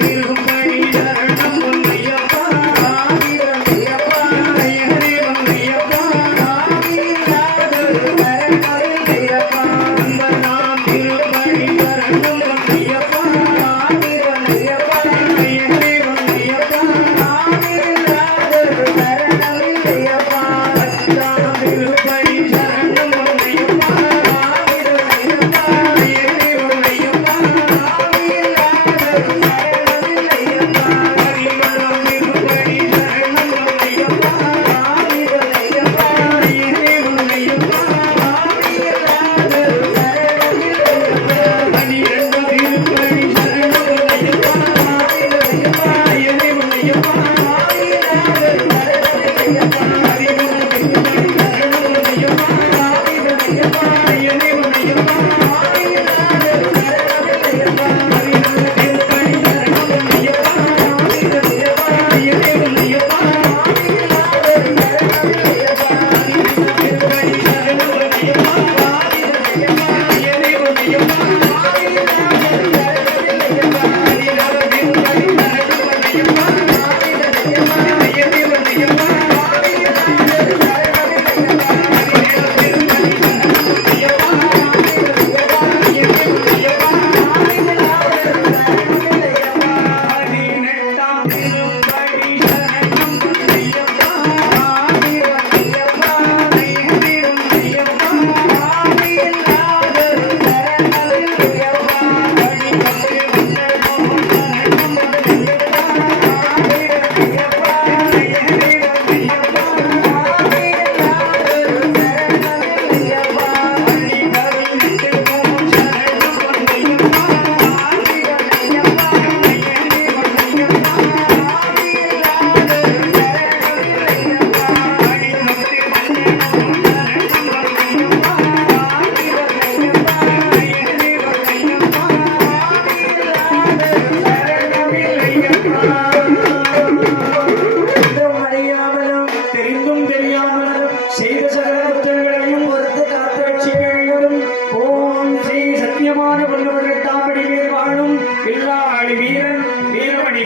You.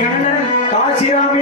Kannan காசிராமி